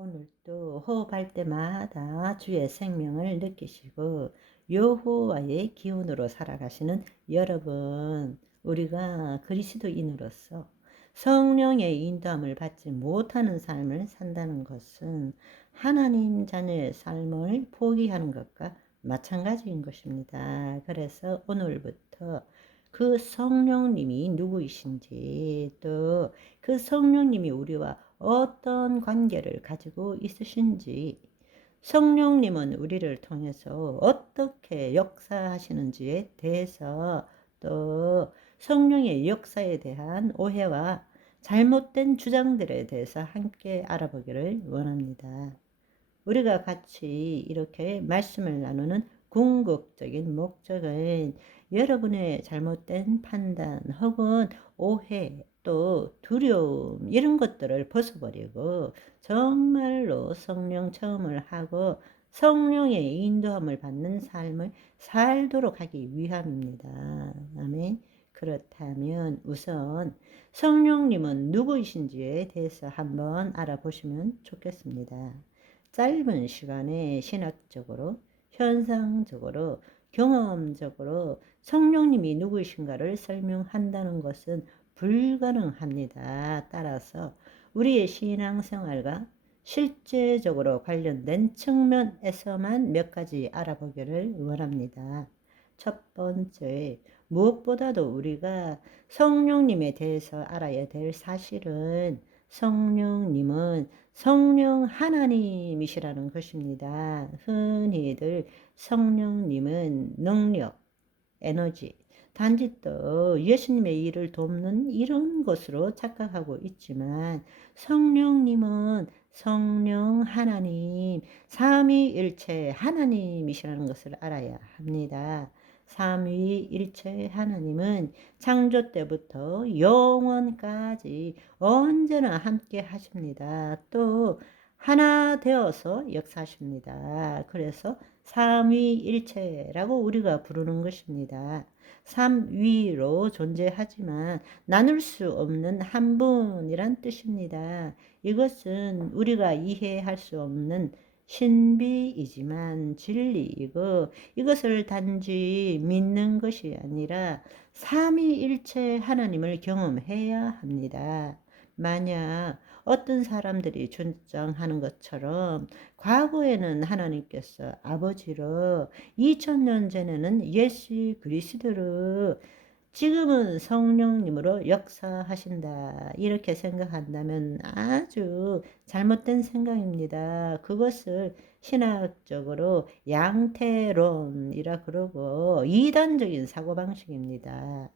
오늘도 호흡할 때마다 주의 생명을 느끼시고 여호와의 기운으로 살아가시는 여러분, 우리가 그리스도인으로서 성령의 인도함을 받지 못하는 삶을 산다는 것은 하나님 자녀의 삶을 포기하는 것과 마찬가지인 것입니다. 그래서 오늘부터 그 성령님이 누구이신지, 또 그 성령님이 우리와 어떤 관계를 가지고 있으신지, 성령님은 우리를 통해서 어떻게 역사하시는지에 대해서, 또 성령의 역사에 대한 오해와 잘못된 주장들에 대해서 함께 알아보기를 원합니다. 우리가 같이 이렇게 말씀을 나누는 궁극적인 목적은 여러분의 잘못된 판단 혹은 오해, 또 두려움, 이런 것들을 벗어버리고 정말로 성령 체험을 하고 성령의 인도함을 받는 삶을 살도록 하기 위함입니다. 아멘. 그렇다면 우선 성령님은 누구이신지에 대해서 한번 알아보시면 좋겠습니다. 짧은 시간에 신학적으로, 현상적으로, 경험적으로 성령님이 누구이신가를 설명한다는 것은 불가능합니다. 따라서 우리의 신앙생활과 실제적으로 관련된 측면에서만 몇 가지 알아보기를 원합니다. 첫 번째, 무엇보다도 우리가 성령님에 대해서 알아야 될 사실은 성령님은 성령 하나님이시라는 것입니다. 흔히들 성령님은 능력, 에너지, 단지 또 예수님의 일을 돕는 이런 것으로 착각하고 있지만, 성령님은 성령 하나님, 삼위일체 하나님이시라는 것을 알아야 합니다. 삼위일체 하나님은 창조 때부터 영원까지 언제나 함께 하십니다. 또 하나 되어서 역사하십니다. 그래서 삼위일체라고 우리가 부르는 것입니다. 삼위로 존재하지만 나눌 수 없는 한 분이란 뜻입니다. 이것은 우리가 이해할 수 없는 신비이지만 진리이고, 이것을 단지 믿는 것이 아니라 삼위일체 하나님을 경험해야 합니다. 만약 어떤 사람들이 주장하는 것처럼 과거에는 하나님께서 아버지로, 2000년 전에는 예수 그리스도로, 지금은 성령님으로 역사하신다, 이렇게 생각한다면 아주 잘못된 생각입니다. 그것을 신학적으로 양태론이라 그러고 이단적인 사고방식입니다.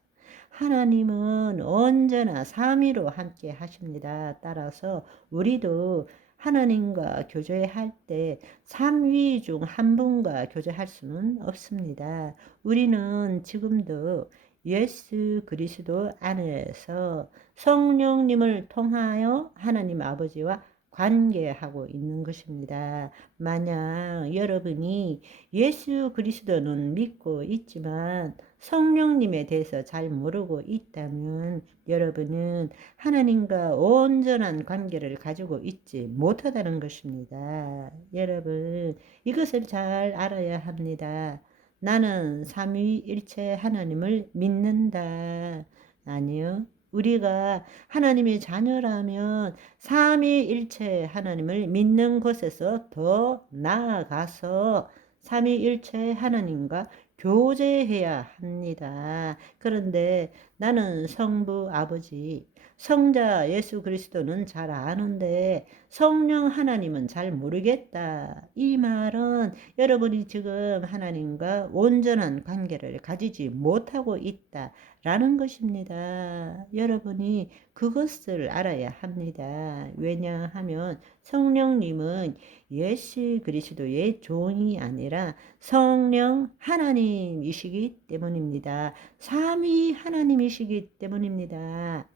하나님은 언제나 삼위로 함께 하십니다. 따라서 우리도 하나님과 교제할 때 삼위 중 한 분과 교제할 수는 없습니다. 우리는 지금도 예수 그리스도 안에서 성령님을 통하여 하나님 아버지와 관계하고 있는 것입니다. 만약 여러분이 예수 그리스도는 믿고 있지만 성령님에 대해서 잘 모르고 있다면, 여러분은 하나님과 온전한 관계를 가지고 있지 못하다는 것입니다. 여러분, 이것을 잘 알아야 합니다. 나는 삼위일체 하나님을 믿는다. 아니요. 우리가 하나님의 자녀라면 삼위일체 하나님을 믿는 것에서 더 나아가서 삼위일체 하나님과 교제해야 합니다. 그런데 나는 성부 아버지, 성자 예수 그리스도는 잘 아는데 성령 하나님은 잘 모르겠다, 이 말은 여러분이 지금 하나님과 온전한 관계를 가지지 못하고 있다라는 것입니다. 여러분이 그것을 알아야 합니다. 왜냐하면 성령님은 예수 그리스도의 종이 아니라 성령 하나님이시기 때문입니다. 삼위 하나님이시기 때문입니다.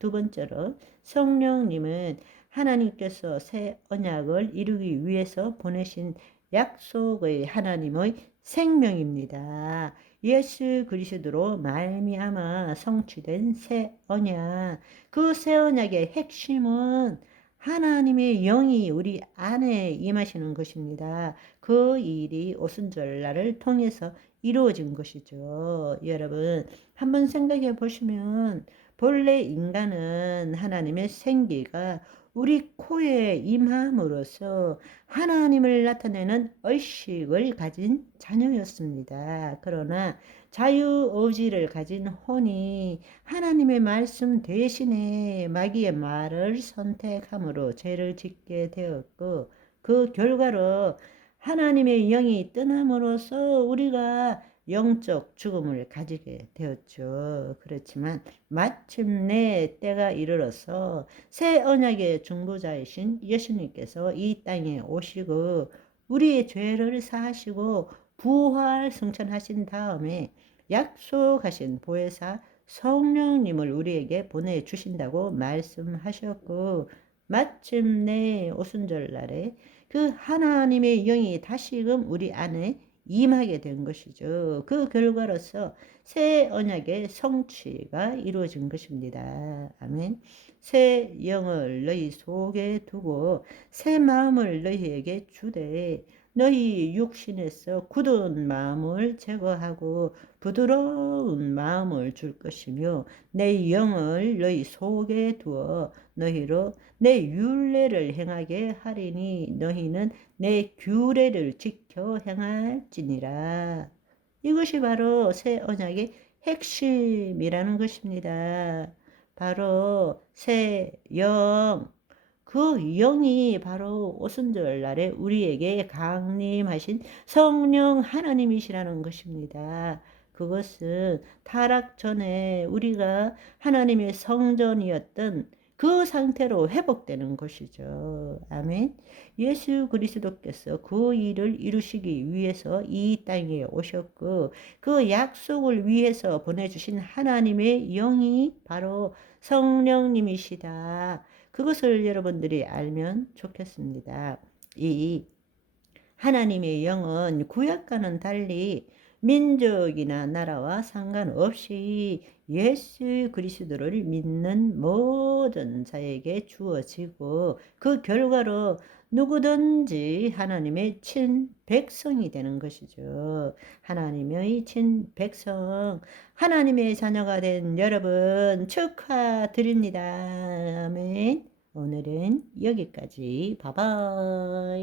두 번째로, 성령님은 하나님께서 새 언약을 이루기 위해서 보내신 약속의 하나님의 생명입니다. 예수 그리스도로 말미암아 성취된 새 언약, 그 새 언약의 핵심은 하나님의 영이 우리 안에 임하시는 것입니다. 그 일이 오순절날을 통해서 이루어진 것이죠. 여러분, 한번 생각해 보시면 본래 인간은 하나님의 생기가 우리 코에 임함으로써 하나님을 나타내는 의식을 가진 자녀였습니다. 그러나 자유의지를 가진 혼이 하나님의 말씀 대신에 마귀의 말을 선택함으로 죄를 짓게 되었고, 그 결과로 하나님의 영이 떠남으로써 우리가 영적 죽음을 가지게 되었죠. 그렇지만 마침내 때가 이르러서 새 언약의 중보자이신 예수님께서 이 땅에 오시고 우리의 죄를 사하시고 부활 승천하신 다음에 약속하신 보혜사 성령님을 우리에게 보내주신다고 말씀하셨고, 마침내 오순절날에 그 하나님의 영이 다시금 우리 안에 임하게 된 것이죠. 그 결과로서 새 언약의 성취가 이루어진 것입니다. 아멘. 새 영을 너희 속에 두고 새 마음을 너희에게 주되 너희 육신에서 굳은 마음을 제거하고 부드러운 마음을 줄 것이며 내 영을 너희 속에 두어 너희로 내 율례를 행하게 하리니 너희는 내 규례를 지켜 행할지니라. 이것이 바로 새 언약의 핵심이라는 것입니다. 바로 새 영, 그 영이 바로 오순절 날에 우리에게 강림하신 성령 하나님이시라는 것입니다. 그것은 타락 전에 우리가 하나님의 성전이었던 그 상태로 회복되는 것이죠. 아멘. 예수 그리스도께서 그 일을 이루시기 위해서 이 땅에 오셨고 그 약속을 위해서 보내주신 하나님의 영이 바로 성령님이시다. 그것을 여러분들이 알면 좋겠습니다. 이 하나님의 영은 구약과는 달리 민족이나 나라와 상관없이 예수 그리스도를 믿는 모든 자에게 주어지고 그 결과로 누구든지 하나님의 친백성이 되는 것이죠. 하나님의 친백성, 하나님의 자녀가 된 여러분 축하드립니다. 아멘. 오늘은 여기까지. 바이바이.